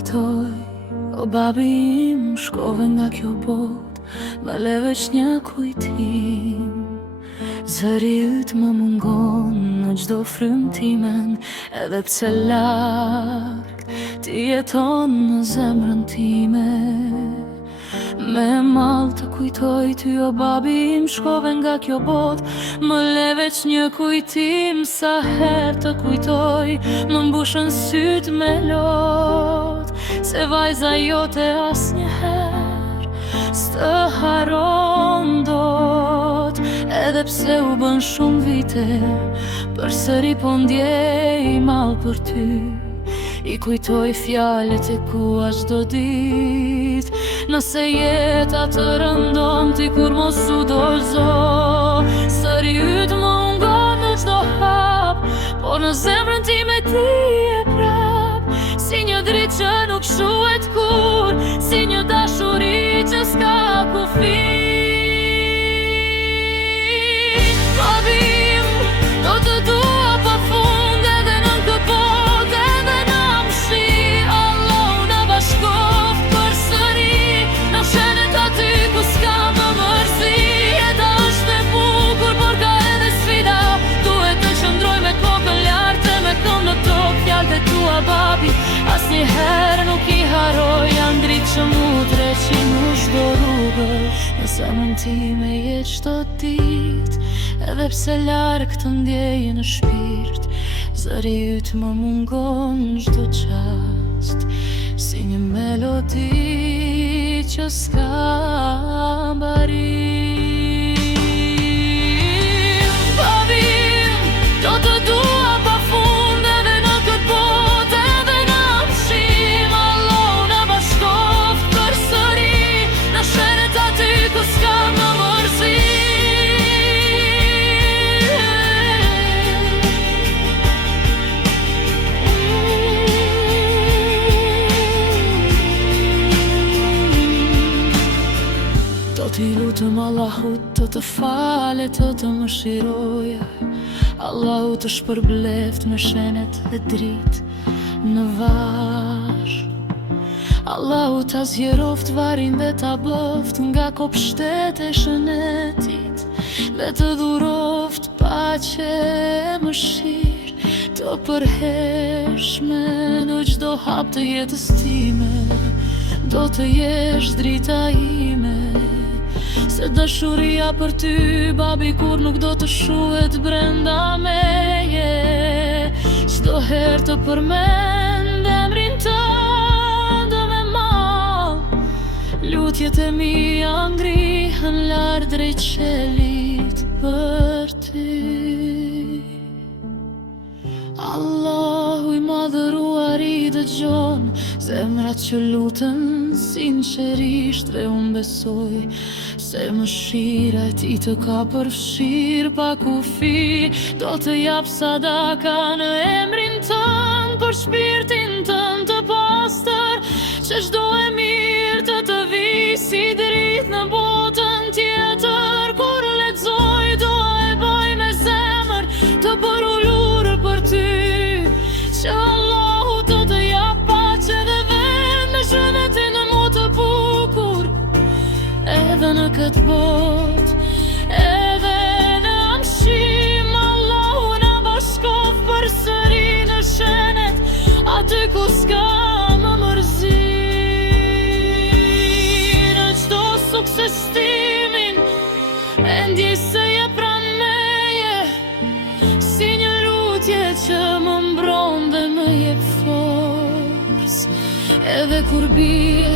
kujtoj, o babi im, shkove nga kjo bot, më le veç një kujtim. Zëri yt më mungon në gjdo frymtimen, edhe pse larg ti jeton në zemrën time. Me mal të kujtoj ty, o babi im, shkove nga kjo bot, më le veç një kujtim. Sa her të kujtoj, më mbushën syt me lot, se vajza jote as njëher s'të haron dot. Edhe pse u bën shumë vite, përsëri po ndjej mal për ty. I kujtoj fjallet e kua çdo dit, nëse jeta të rëndon ti kur mos u dorëzo. Sëri yt më mungon në çdo hap, por në zemrën time ti e prap. Si një dritë që nuk shuhet kur, si një dashuri që s'ka kufi. Babi im, do të dua pa fund, edhe nën këtë botë, edhe në mshi. Allah na bashkoft përsëri në shenet aty ku s'ka më mërzi. Jeta është e bukur, por ka edhe sfida, duhet të qëndroj me kokën lartë, me këmbë në tokë. Fjalët e tua babi, asnjëherë nuk i haroj, janë dritë që mu treqin në çdo rrugë. Në zemrën time je çdo ditë, edhe pse larg të ndjej në shpirt. Zëri yt më mungon çdo qast, si një melodi që s'ka mbarim. Babi im, do të dua pa fund, edhe në këtë botë, edhe në mshim. Allah na bashkoft përsëri në shenet aty ku s'ka më mërzi. Ti lutëm Allahut të të fale, të mëshiroja. Allahu të shpërbleft me shenet dhe dritë në varë. Allahu ta zjeroft varin dhe ta bëft nga kopshtet e shënetit, dhe të dhuroft paqe e mëshirë të përhershme në çdo hap të jetës time. Do të jesh drita ime, se dashuria për ty, babi, kur nuk do të shuhet brenda meje. Çdo herë të përmend emrin tënd me mal, lutjet e mia ngrihen lart drejt qelit për ty. Allahu i madhëruar i dëgjon zemrat që lutën sinqerisht, dhe unë besoj se mëshira e ti të ka përfshirë pa kufi. Do të jap sadaka në emrin tënd, për shpirtin tënd të pastër, që çdo e mirë të vi si dritë në botën tjetër. Kur lexoj dua e bëj me zemër të përulur për ty, që Allahu të jap paqe dhe vend me shëndetin e mu të bukur. Edhe në këtë botë, edhe në mshim, Allahu na bashkoft përsëri në shenet aty ku s'ka më mërzi. Në çdo sukses timin e ndjej se je pranë meje, si një lutje që më mbron dhe më jep forcë. Edhe kur bie,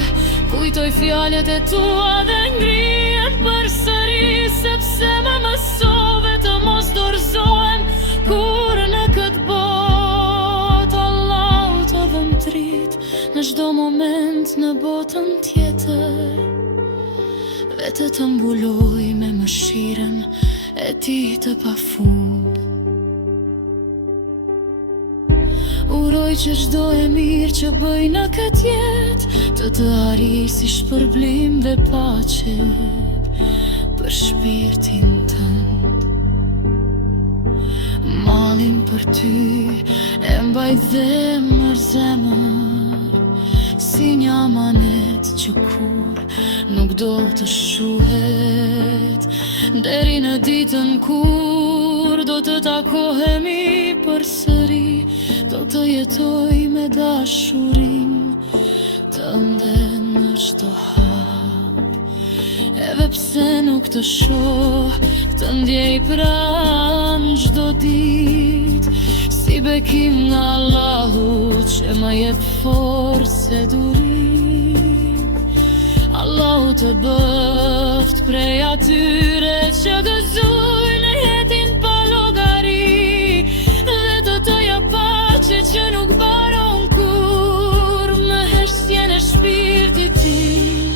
kujtoj fjallet e tua dhe ngrihem përsëri, sepse më mësove të mos dorëzohem kur në këtë botë. Allahu të vëm trit në çdo moment në botën tjetër, dhe të mbuloj me mëshirën e ti të pafund. Uroj që çdo e mirë që bëj në këtë jetë të arisi shpërblim dhe paqe për shpirtin tënd. Malin për ty e mbaj dhe më zemër, që kur nuk do të shuhet, deri në ditën kur do të takohemi përsëri, do të jetoj me dashurim tënde në çdo hap. Edhe pse nuk të shoh, të ndjej pranë çdo ditë, si bekim nga Allahu që më jep forcë e durim. Allahu të bëft prej atyre që gëzojnë në jetin pa llogari, dhe do të jap paqe që nuk baron kur, më heshtjen e shpirtit tim,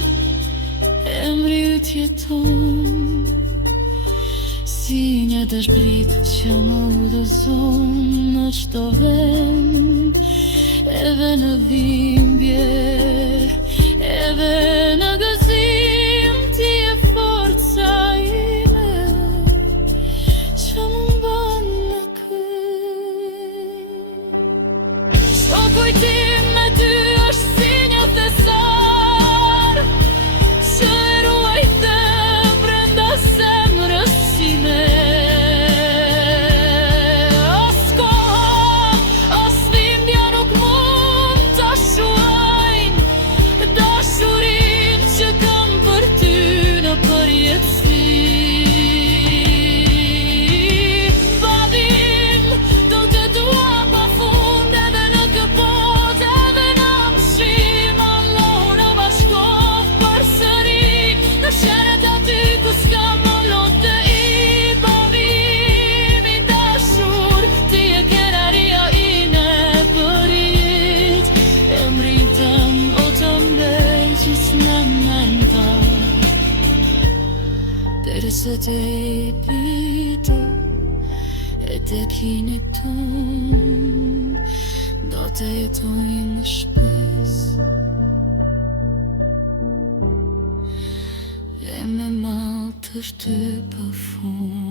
emri yt jeton si një dashbrit që më udhëzon në çdo vend, edhe në dhimbje, edhe në gëzim, ti je forca ime që më mban në kënd. Çdo kujtim me ty është si një thesar që ruaj të brenda zemrës time. As koha, as dhimbja nuk mund ta shuajnë dashurinë që kam për ty në përjetësi. Badim, do të dua pafund edhe në këpot, edhe në pshim, Allahu në bashkoft përsëri në shenjat aty ku s'ka më lot të i. Badim i dashur, ti je keraria ine për jetë, emri tëm o të mbej gjithë në menda, derisa të jepi e të kini tëm, do të jetoj në shpes, e me malë të shty për fund.